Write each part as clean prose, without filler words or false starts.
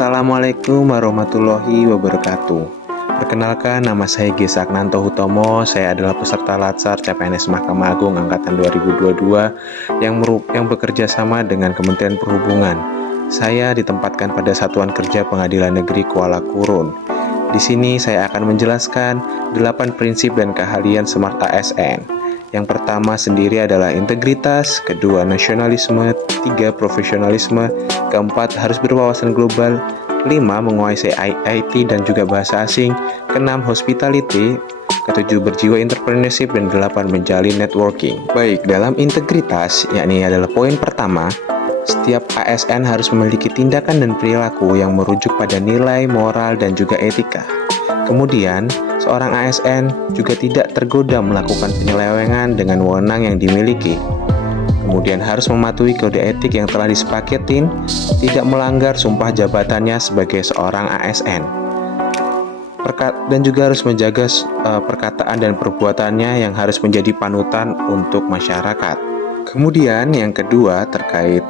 Assalamualaikum warahmatullahi wabarakatuh. Perkenalkan, nama saya Gesa Agnanto Hutomo. Saya adalah peserta Latsar CPNS Mahkamah Agung Angkatan 2022 yang bekerja sama dengan Kementerian Perhubungan. Saya ditempatkan pada Satuan Kerja Pengadilan Negeri Kuala Kurun. Di sini saya akan menjelaskan 8 prinsip dan keahlian Smart ASN. Yang pertama sendiri adalah integritas, kedua nasionalisme, tiga profesionalisme, keempat harus berwawasan global, 5 menguasai IT dan juga bahasa asing, keenam hospitality, ketujuh berjiwa entrepreneurship, dan 8 menjalin networking. Baik, dalam integritas, yakni adalah poin pertama, setiap ASN harus memiliki tindakan dan perilaku yang merujuk pada nilai, moral, dan juga etika. Kemudian, seorang ASN juga tidak tergoda melakukan penyelewengan dengan wewenang yang dimiliki. Kemudian harus mematuhi kode etik yang telah disepakatin, tidak melanggar sumpah jabatannya sebagai seorang ASN. Dan juga harus menjaga perkataan dan perbuatannya yang harus menjadi panutan untuk masyarakat. Kemudian yang kedua terkait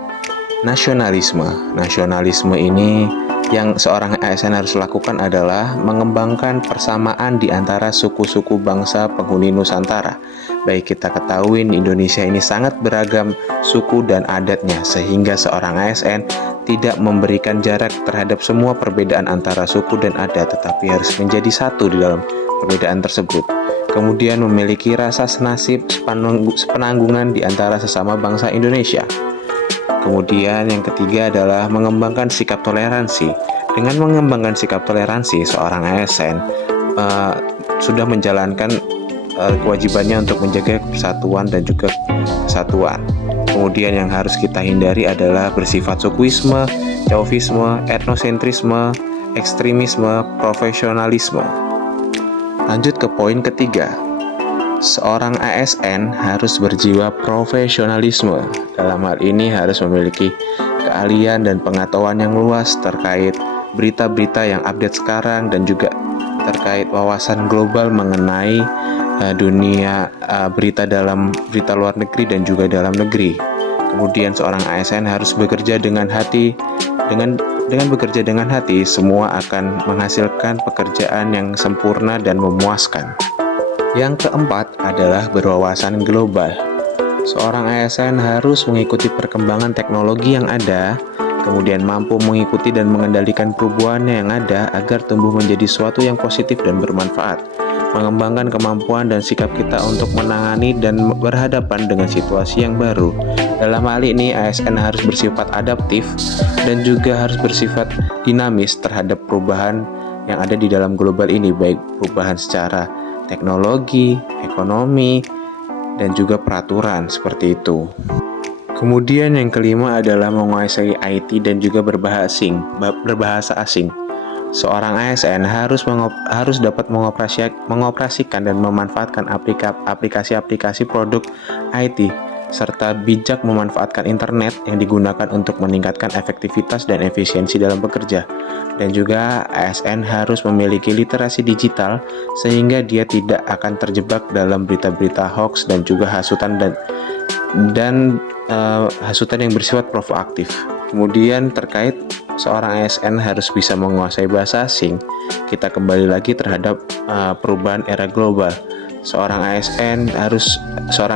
nasionalisme. Nasionalisme ini yang seorang ASN harus lakukan adalah mengembangkan persamaan di antara suku-suku bangsa penghuni Nusantara. Baik kita ketahui Indonesia ini sangat beragam suku dan adatnya, sehingga seorang ASN tidak memberikan jarak terhadap semua perbedaan antara suku dan adat, tetapi harus menjadi satu di dalam perbedaan tersebut. Kemudian memiliki rasa senasib sepenanggungan di antara sesama bangsa Indonesia. Kemudian yang ketiga adalah mengembangkan sikap toleransi. Dengan mengembangkan sikap toleransi, seorang ASN sudah menjalankan kewajibannya untuk menjaga persatuan dan juga kesatuan. Kemudian yang harus kita hindari adalah bersifat sukuisme, chauvinisme, etnosentrisme, ekstremisme, profesionalisme. Lanjut ke poin ketiga. Seorang ASN harus berjiwa profesionalisme. Dalam hal ini harus memiliki keahlian dan pengetahuan yang luas terkait berita-berita yang update sekarang dan juga terkait wawasan global mengenai dunia berita luar negeri dan juga dalam negeri. Kemudian seorang ASN harus bekerja dengan hati. Dengan bekerja dengan hati, semua akan menghasilkan pekerjaan yang sempurna dan memuaskan. Yang keempat adalah berwawasan global. Seorang ASN harus mengikuti perkembangan teknologi yang ada, kemudian mampu mengikuti dan mengendalikan perubahannya yang ada agar tumbuh menjadi suatu yang positif dan bermanfaat. Mengembangkan kemampuan dan sikap kita untuk menangani dan berhadapan dengan situasi yang baru. Dalam hal ini, ASN harus bersifat adaptif dan juga harus bersifat dinamis terhadap perubahan yang ada di dalam global ini, baik perubahan secara teknologi, ekonomi, dan juga peraturan seperti itu. Kemudian yang kelima adalah menguasai IT dan juga berbahasa asing. Seorang ASN harus dapat mengoperasikan dan memanfaatkan aplikasi-aplikasi produk IT serta bijak memanfaatkan internet yang digunakan untuk meningkatkan efektivitas dan efisiensi dalam bekerja. Dan juga ASN harus memiliki literasi digital sehingga dia tidak akan terjebak dalam berita-berita hoax dan juga hasutan hasutan yang bersifat provokatif. Kemudian terkait seorang ASN harus bisa menguasai bahasa asing, kita kembali lagi terhadap perubahan era global. Seorang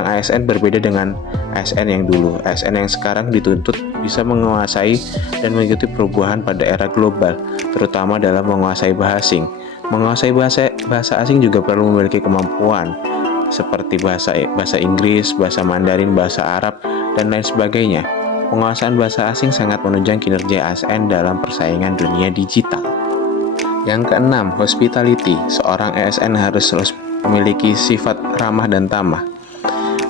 ASN berbeda dengan ASN yang dulu. ASN yang sekarang dituntut bisa menguasai dan mengikuti perubahan pada era global, terutama dalam menguasai bahasa asing. Menguasai bahasa asing juga perlu memiliki kemampuan seperti bahasa Inggris, bahasa Mandarin, bahasa Arab, dan lain sebagainya. Penguasaan bahasa asing sangat menunjang kinerja ASN dalam persaingan dunia digital. Yang keenam, hospitality. Seorang ASN harus memiliki sifat ramah dan tamah.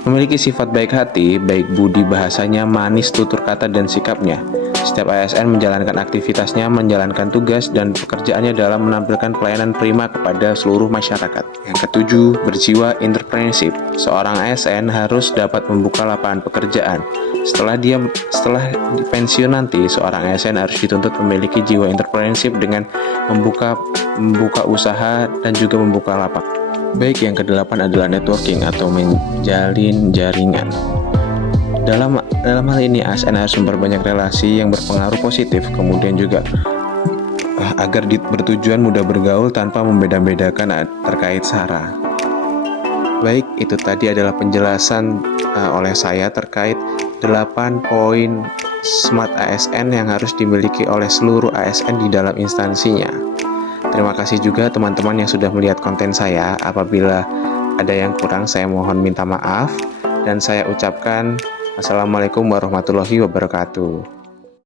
Memiliki sifat baik hati, baik budi bahasanya, manis tutur kata dan sikapnya. Setiap ASN menjalankan aktivitasnya, menjalankan tugas dan pekerjaannya dalam menampilkan pelayanan prima kepada seluruh masyarakat. Yang ketujuh, berjiwa entrepreneurship. Seorang ASN harus dapat membuka lapangan pekerjaan. Setelah pensiun nanti, seorang ASN harus dituntut memiliki jiwa entrepreneurship dengan membuka usaha dan juga membuka lapak. Baik, yang kedelapan adalah networking atau menjalin jaringan. Dalam hal ini ASN harus memperbanyak relasi yang berpengaruh positif, kemudian juga agar bertujuan mudah bergaul tanpa membeda-bedakan terkait SARA. Baik, itu tadi adalah penjelasan oleh saya terkait 8 poin Smart ASN yang harus dimiliki oleh seluruh ASN di dalam instansinya. Terima kasih juga teman-teman yang sudah melihat konten saya. Apabila ada yang kurang, saya mohon minta maaf. Dan saya ucapkan Assalamualaikum warahmatullahi wabarakatuh.